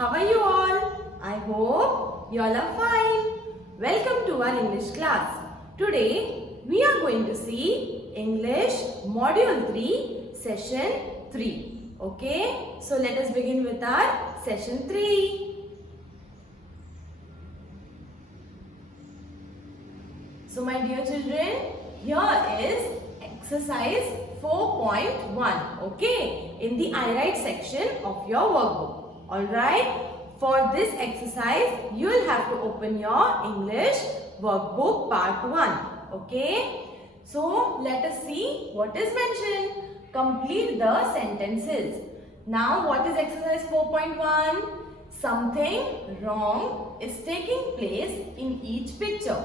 How are you all? I hope you all are fine. Welcome to our English class. Today we are going to see English Module 3 Session 3. Okay, so let us begin with our Session 3. So my dear children, here is exercise 4.1, okay, in the I Write section of your workbook. Alright, for this exercise, you will have to open your English workbook part 1, okay. So let us see what is mentioned. Complete the sentences. Now what is exercise 4.1? Something wrong is taking place in each picture.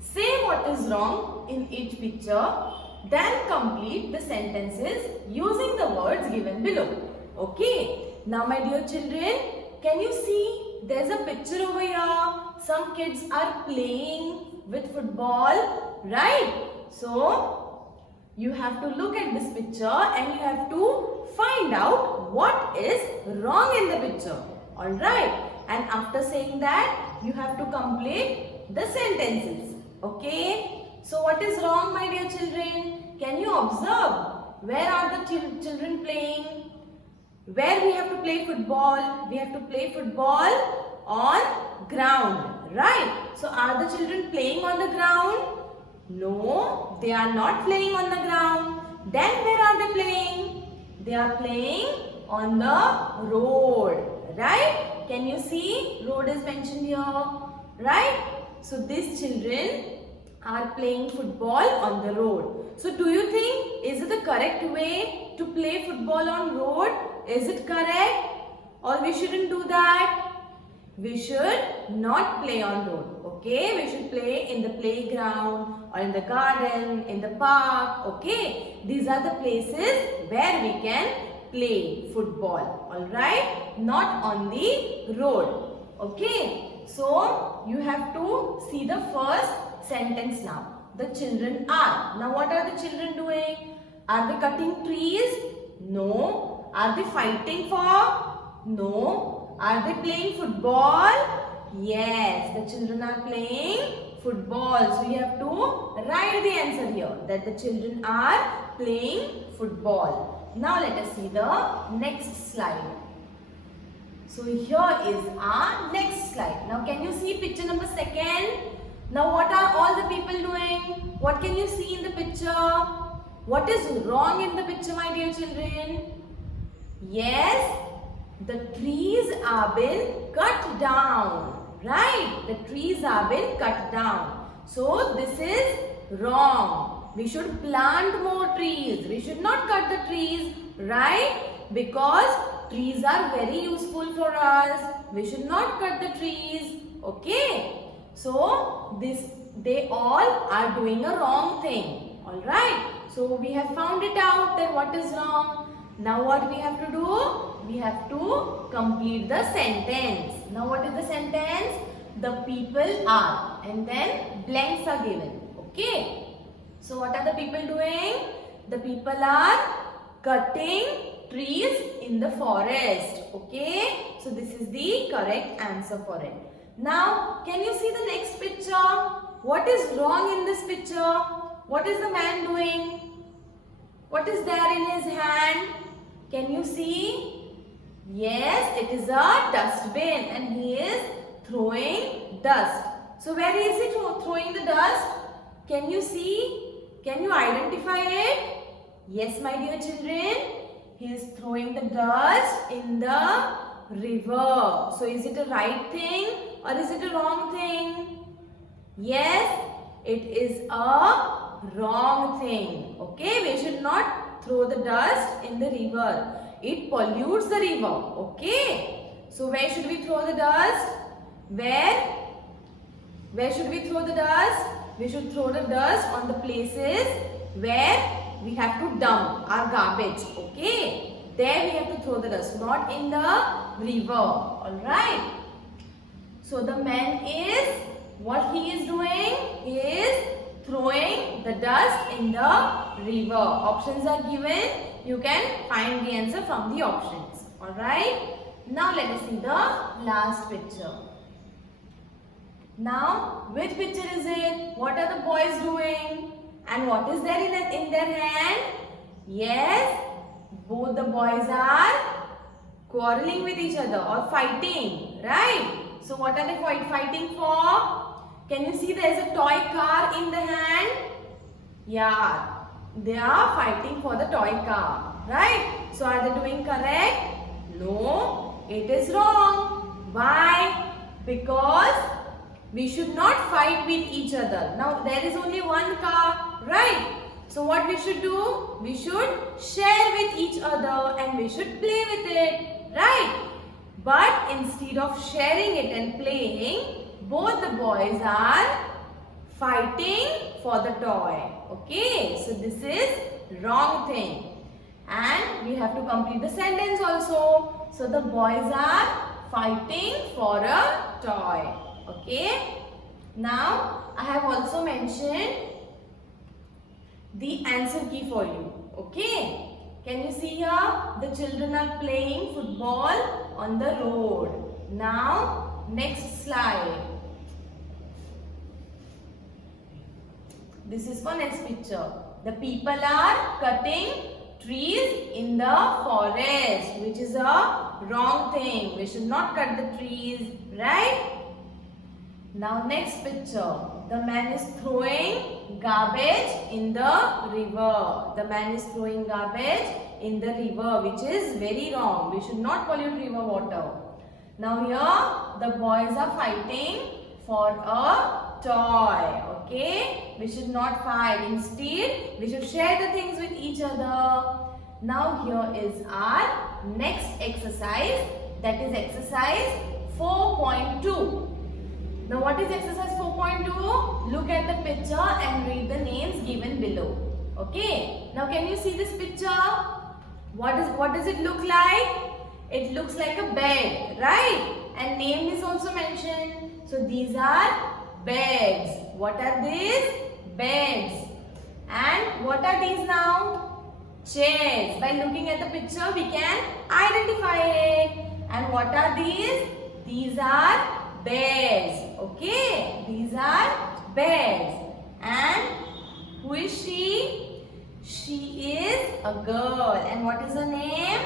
Say what is wrong in each picture, then complete the sentences using the words given below. Okay. Now my dear children, can you see there's a picture over here? Some kids are playing with football, right? So you have to look at this picture and you have to find out what is wrong in the picture. Alright. And after saying that, you have to complete the sentences. Okay, so what is wrong, my dear children? Can you observe where are the children playing? Where we have to play football? We have to play football on ground, right? So are the children playing on the ground? No, they are not playing on the ground. Then where are they playing? They are playing on the road, right? Can you see? Road is mentioned here, right? So these children are playing football on the road. So do you think, is it the correct way to play football on road? Is it correct? Or we shouldn't do that? We should not play on road. Okay? We should play in the playground or in the garden, in the park. Okay? These are the places where we can play football. Alright? Not on the road. Okay? So, you have to see the first sentence now. The children are. Now, what are the children doing? Are they cutting trees? No. Are they fighting for? No. Are they playing football? Yes, the children are playing football. So, you have to write the answer here that the children are playing football. Now, let us see the next slide. So here is our next slide. Now can you see picture number 2? Now what are all the people doing? What can you see in the picture? What is wrong in the picture, my dear children? Yes, the trees are been cut down. Right? The trees are been cut down. So this is wrong. We should plant more trees. We should not cut the trees. Right? Because trees are very useful for us. We should not cut the trees. Okay. So they all are doing a wrong thing. Alright. So we have found it out that what is wrong. Now what we have to do? We have to complete the sentence. Now what is the sentence? The people are. And then blanks are given. Okay. So what are the people doing? The people are cutting trees in the forest. Okay. So this is the correct answer for it. Now can you see the next picture? What is wrong in this picture? What is the man doing? What is there in his hand? Can you see? Yes, it is a dustbin and he is throwing dust. So where is he throwing the dust? Can you see? Can you identify it? Yes, my dear children. He is throwing the dust in the river. So is it a right thing or is it a wrong thing? Yes, it is a wrong thing. Okay, we should not throw the dust in the river. It pollutes the river. Okay. So where should we throw the dust? Where should we throw the dust? We should throw the dust on the places where we have to dump our garbage. Okay. There we have to throw the dust, not in the river. Alright. So the man is, what he is doing? He is throwing the dust in the river. Options are given. You can find the answer from the options. Alright. Now let us see the last picture. Now, which picture is it? What are the boys doing? And what is there in their hand? Yes, both the boys are quarreling with each other or fighting, right? So what are they fighting for? Can you see there is a toy car in the hand? Yeah, they are fighting for the toy car, right? So are they doing correct? No, it is wrong. Why? Because we should not fight with each other. Now there is only one car, right? So what we should do? We should share with each other and we should play with it, right? But instead of sharing it and playing, both the boys are fighting for the toy. Okay, so this is wrong thing. And we have to complete the sentence also. So the boys are fighting for a toy. Okay. Now I have also mentioned the answer key for you. Okay. Can you see here? The children are playing football on the road. Now next slide. This is for next picture. The people are cutting trees in the forest, which is a wrong thing. We should not cut the trees, right? Now next picture. The man is throwing garbage in the river. The man is throwing garbage in the river, which is very wrong. We should not pollute river water. Now here the boys are fighting for a toy. Okay, we should not fight. Instead, we should share the things with each other. Now here is our next exercise, that is exercise 4.2. Now what is exercise 4.2? Look at the picture and read the names given below. Okay, now can you see this picture? What does it look like? It looks like a bed, right? And name is also mentioned. So these are beds. What are these? Beds. And what are these now? Chairs. By looking at the picture, we can identify it. And what are these? These are beds. Okay, these are beds. And who is she? She is a girl. And what is her name?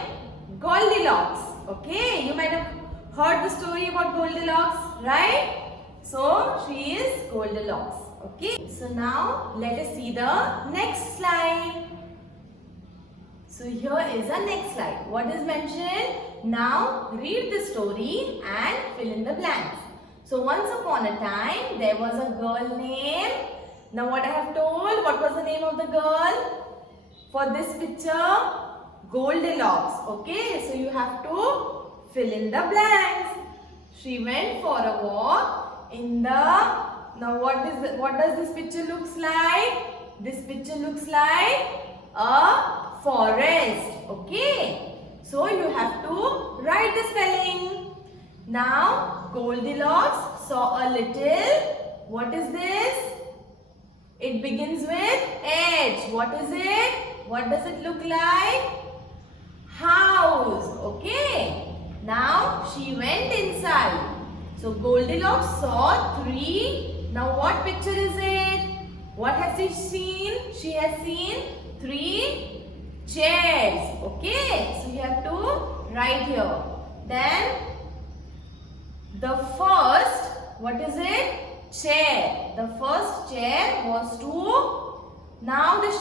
Goldilocks. Okay, you might have heard the story about Goldilocks, right? So she is Goldilocks. Okay, so now let us see the next slide. So here is the next slide. What is mentioned? Now read the story and fill in the blanks. So once upon a time there was a girl named, now what I have told, what was the name of the girl? For this picture, Goldilocks. Okay, so you have to fill in the blanks. She went for a walk in the, now what does this picture looks like? This picture looks like a forest. Okay, so you have to write the spelling. Now Goldilocks saw a little, what is this? It begins with H. What is it? What does it look like? House. Okay. Now she went inside. So Goldilocks saw three. Now what picture is it? What has she seen? She has seen three chairs. Okay. So you have to write here. Then the first, what is it? Chair. The first chair was to, now the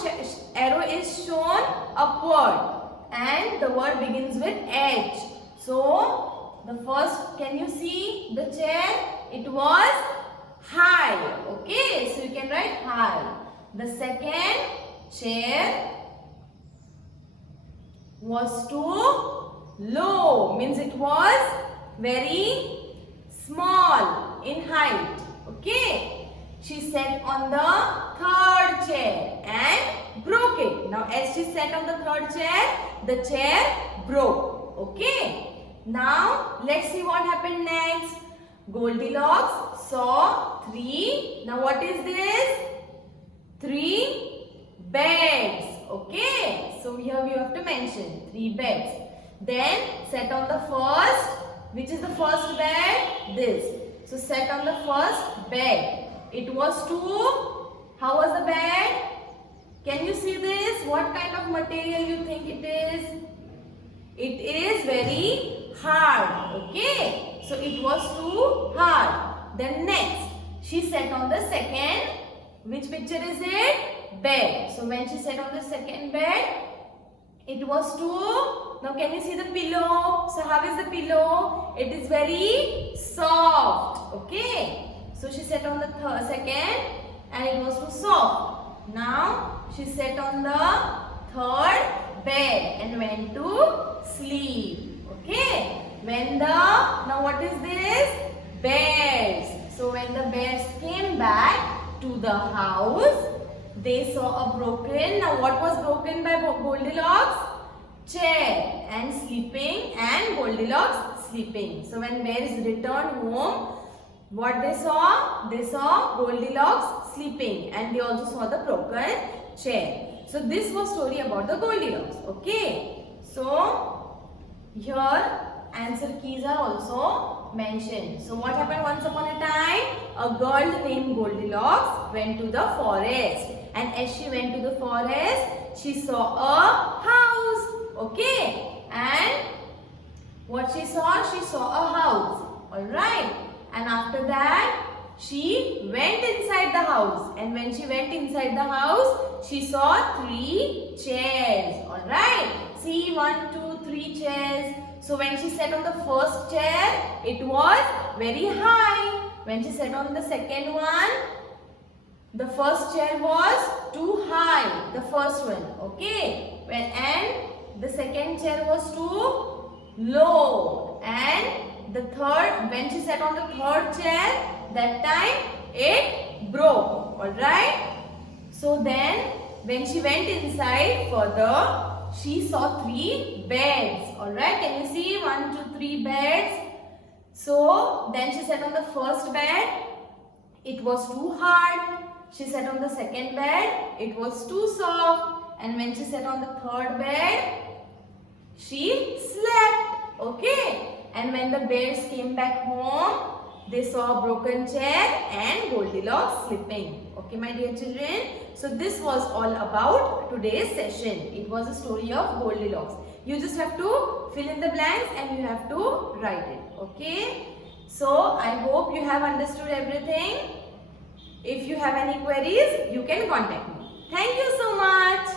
arrow is shown upward and the word begins with H. So the first, can you see the chair? It was high. Okay, so you can write high. The second chair was to low, means it was very small in height. Okay, she sat on the third chair and broke it. Now as she sat on the third chair, the chair broke. Okay, now let's see what happened next. Goldilocks saw three. Now what is this? Three beds. Okay, so here we have to mention three beds. Then sat on the first. Which is the first bed? This. So sat on the first bed. It was two. How was the bed? Can you see this? What kind of material you think it is? It is very hard. Okay. So it was too hard. Then next, she sat on the second. Which picture is it? Bed. So when she sat on the second bed, it was too. Now can you see the pillow? So how is the pillow? It is very soft. Okay. So she sat on the second and it was too soft. Now she sat on the third bed and went to sleep. Okay. Now what is this? Bears. So when the bears came back to the house, they saw a broken. Now what was broken by Goldilocks? Chair and sleeping, and Goldilocks sleeping. So when bears returned home, what they saw? They saw Goldilocks sleeping and they also saw the broken chair. So this was story about the Goldilocks. Okay. So here answer keys are also mentioned. So what happened once upon a time? A girl named Goldilocks went to the forest, and as she went to the forest, she saw a house. Okay, and what she saw? She saw a house. Alright, and after that she went inside the house, and when she went inside the house, she saw 3 chairs. Alright, see 1, 2, 3 chairs. So when she sat on the first chair, it was very high. When she sat on the second one, the first chair was too high. The first one, okay. And the second chair was too low. And the third, when she sat on the third chair, that time it broke. Alright. So then when she went inside further, she saw 3 beds. Alright, can you see 1, 2, 3 beds? So then she sat on the first bed. It was too hard. She sat on the second bed. It was too soft. And when she sat on the third bed, she slept. Okay. And when the bears came back home, they saw a broken chair and Goldilocks sleeping. Okay, my dear children. So this was all about today's session. It was a story of Goldilocks. You just have to fill in the blanks and you have to write it. Okay. So I hope you have understood everything. If you have any queries, you can contact me. Thank you so much.